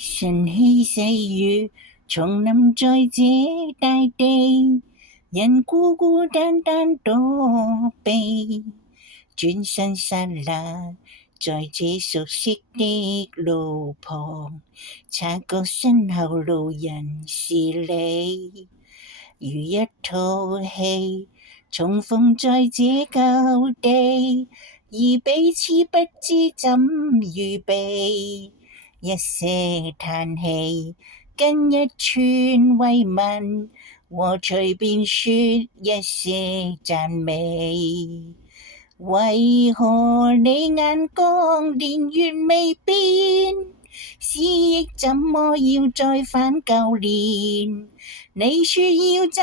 晨曦細雨，叢林在這大地，人孤孤單單躲避，轉身剎那，在這熟悉的路旁，察覺身後路人是你，如一套戲，重逢在這舊地，而彼此不知怎預備。一些嘆氣，跟一串慰問，和隨便說一些讚美。為何你眼光連月未變？思憶怎麼要再返舊年？你說要走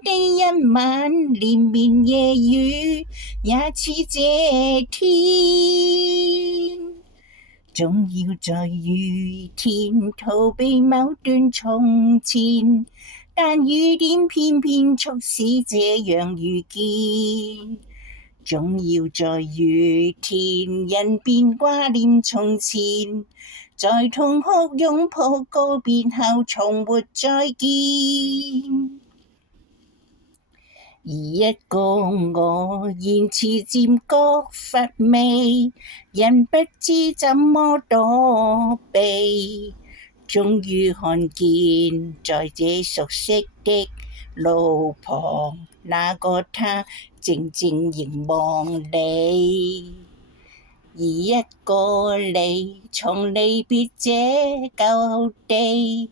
的一晚，連綿夜雨也似這天。總要在雨天逃避某段從前，但雨點偏偏促使這樣遇見。總要在雨天，人便掛念從前，在痛哭擁抱告別後，從沒再見。而一個我言辭漸覺乏味，人不知怎麼躲避，終於看見在這熟悉的路旁，那個他靜靜凝望你。而一個你從離別這舊地，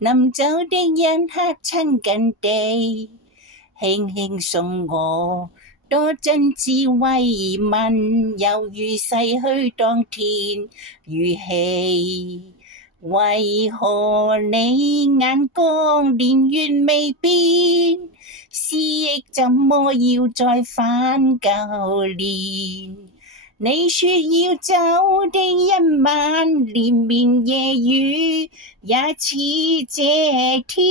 臨走的一刻親近地，輕輕送我，多真摯慰問，猶如逝去當天語氣。為何你眼光連月未變？思憶怎麼要再返舊年？你說要走的一晚，連綿夜雨也似這天。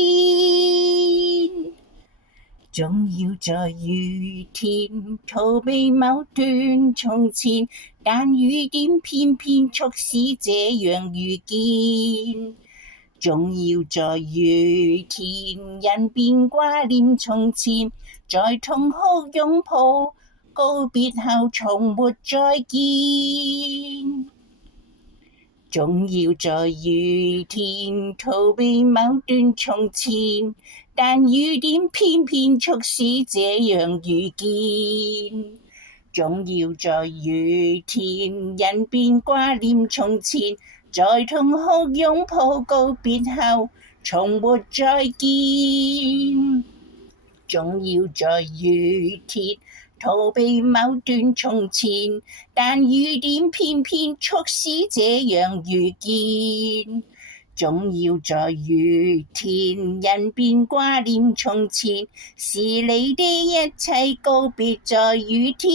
總要在雨天逃避某段從前，但雨點偏偏促使這樣遇見。總要在雨天，人便掛念從前，在痛哭擁抱告別後，從沒再見。總要在雨天逃避某段從前，但雨點偏偏促使這樣遇見。總要在雨天，人便掛念從前，在痛哭擁抱告別後，從沒再見。總要在雨天逃避某段從前，但雨點偏偏促使這樣遇見。總要在雨天，人便掛念從前，是你的一切告別在雨天。